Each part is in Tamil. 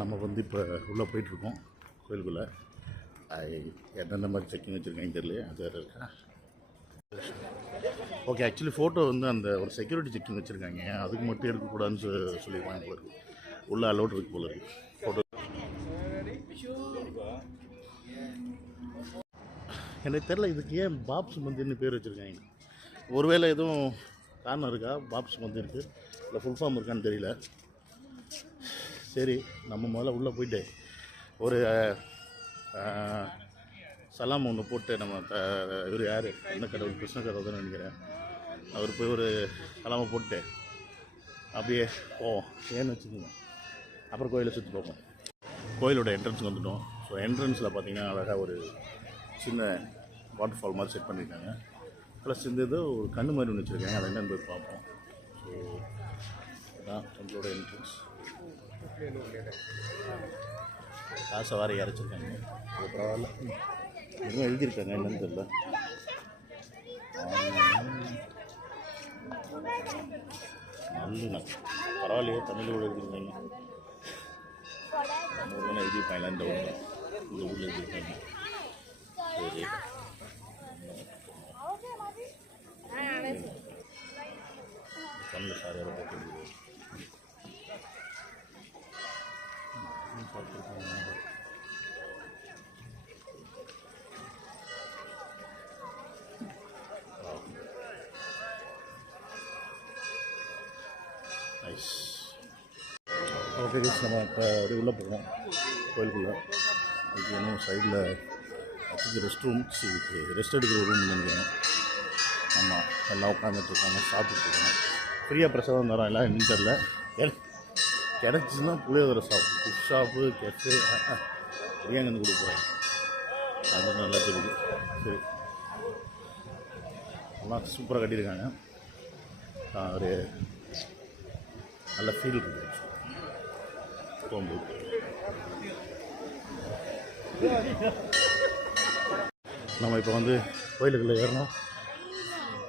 நம்ம வந்து இப்போ உள்ளே போயிட்டுருக்கோம் கோயிலுக்குள்ளே. எந்தெந்த மாதிரி செக்கிங் வச்சுருக்காங்க தெரியல அது வேறு இருக்கா? ஓகே ஆக்சுவலி ஃபோட்டோ வந்து அந்த ஒரு செக்யூரிட்டி செக்கிங் வச்சுருக்காங்க. அதுக்கு மட்டும் எடுக்கக்கூடாதுன்னு சொல்லி சொல்லியிருக்காங்க போல இருக்கு. உள்ளே அலோட் இருக்கு போல இருக்கு. ஃபோட்டோ எனக்கு தெரில இதுக்கு ஏன் பாப்ஸ் மந்திர்னு பேர் வச்சுருக்காங்க. ஒருவேளை எதுவும் காரணம் இருக்கா? பாப்ஸ் மந்திருக்கு இல்லை ஃபுல் ஃபார்ம் இருக்கான்னு தெரியல. சரி நம்ம முதல்ல உள்ளே போயிட்டு ஒரு சலாம் ஒன்று போட்டு நம்ம இவர் யார்? என்ன கடவுள்? கிருஷ்ண கடவுள் நினைக்கிறேன். அவர் போய் ஒரு சலாமை போட்டு அப்படியே போவோம் ஏன்னு வச்சுக்கோங்க. அப்புறம் கோயிலை சுற்றி பார்ப்போம். கோயிலோட என்ட்ரன்ஸுக்கு வந்துட்டோம். ஸோ என்ட்ரன்ஸில் பார்த்தீங்கன்னா அழகாக ஒரு சின்ன வாட்டர் ஃபால் மாதிரி செட் பண்ணியிருக்காங்க. ப்ளஸ் இந்த இது ஒரு கண்ணு மாதிரி ஒன்று வச்சுருக்காங்க. அதை என்னன்னு போய் பார்ப்போம். ஸோ இதுதான் நம்மளோட என்ட்ரன்ஸ் காசை வாரி இறச்சிருக்காங்க. அது பரவாயில்ல. எதுவும் எழுதியிருக்காங்க என்னன்னு தெரியல. நல்ல பரவாயில்லையே தமிழ் கூட எழுதியிருக்காங்க. நம்ம ஊரில் எழுதியிருப்பாங்களா இந்த ஊரில். இந்த ஊரில் எழுதியிருக்காங்க. சரி. தமிழ் போட்டு எழுதியிருக்காங்க. ம், நைஸ் ஓகே கேஸ் நம்ம இப்போ அப்படியே உள்ளே போகிறோம் கோயிலுக்குள்ளே அதுக்கு இன்னும் சைடில் அதுக்கு ரெஸ்ட் ரூம்ஸ் இருக்குது ரெஸ்ட் எடுக்கிற ரூம் நினைக்கிறேன் ஆமாம் எல்லாம் உட்காந்துட்டு இருக்காங்க சாப்பிட்டுட்டு இருக்காங்க ஃப்ரீயாக பிரசாதம் தரோம் எல்லாம் என்னன்னு தெரில எல்- கிடச்சின்னா புளியோதரை சாப்பிடும் குக் ஷாப்பு கெஃபே ஃப்ரீயாக வந்து கொடுக்குறேன் அது மட்டும் நல்லா தெரியுது. சரி. எல்லாம் சூப்பராக கட்டியிருக்காங்க. ஒரு நல்ல ஃபீல் கொடுத்துருச்சு. போகும்போது. நம்ம இப்போ வந்து கோயிலுக்குள்ளே ஏறணும்.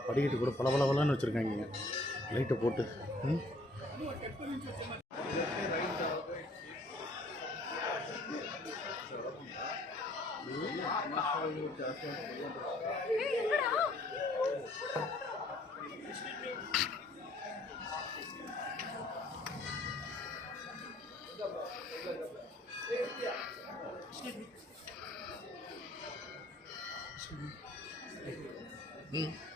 படிக்கட்டு கூட பல பலன்னு வச்சுருக்காங்க லைட்டை போட்டு. Mm-hmm.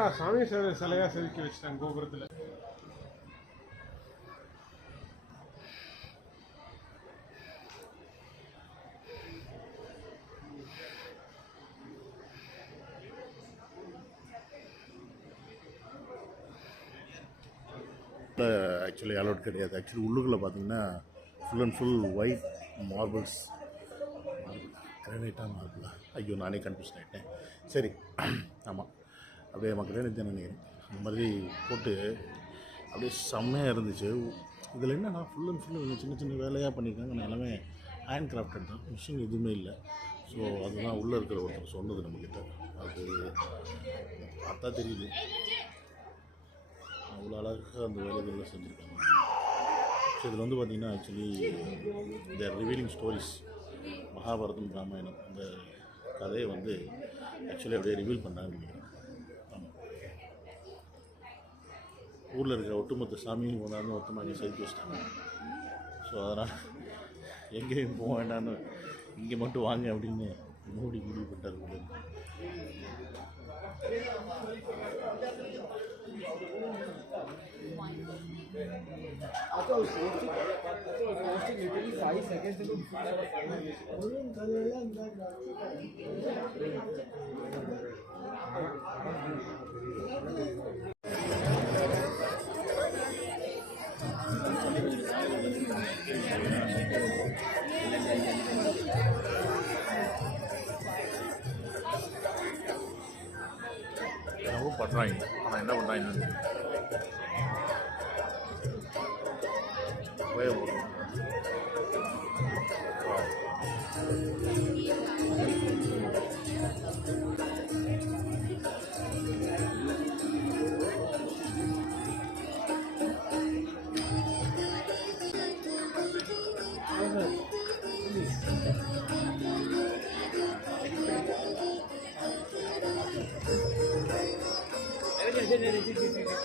ம் சாமி சிலையாக சிலையா செதுக்கி வச்சுட்டாங்க கோபுரத்துல. ஆக்சுவலி அலோட் கிடையாது. ஆக்சுவலி உள்ளுக்குள்ளே பார்த்தீங்கன்னா full and full white marbles கிரானைட்டாக மார்பிளா ஐயோ நானே கன்ஃபியூஸ் ஆகிட்டேன் சரி ஆமாம் அப்படியே மக்களே கிரானைட் நினைக்கிறேன். அந்த மாதிரி போட்டு அப்படியே செம்மையாக இருந்துச்சு. இதில் என்னன்னா ஃபுல் அண்ட் ஃபுல் சின்ன சின்ன வேலையாக பண்ணியிருக்காங்க. நான் எல்லாமே ஹேண்ட் கிராஃப்டட் தான். மிஷின் எதுவுமே இல்லை. ஸோ அதுதான் உள்ளே இருக்கிற ஒருத்தர் சொன்னது நம்மக்கிட்ட அது பார்த்தா தெரியுது. அவ்வளோ அழகாக அந்த வேலைகள்லாம் செஞ்சுருக்காங்க. ஸோ இதில் வந்து பார்த்திங்கன்னா actually there revealing stories Mahabharatam Ramayanam அந்த கதையை வந்து ஆக்சுவலி அப்படியே ரிவீல் பண்ணாங்கன்னு நினைக்கிறேன். ஊரில் இருக்கிற ஒட்டுமொத்த சாமியும் கொண்டாந்து மொத்தமாக சேர்த்து வச்சிட்டாங்க. ஸோ அதனால் எங்கேயும் போக வேண்டாம்னு இங்கே மட்டும் வாங்க அப்படின்னு மூடி முடிவு பண்ணிட்டார் Thank இருக்கு. பண்ணுறாங்க ஆனால் என்ன 对，对，对，对，对，对。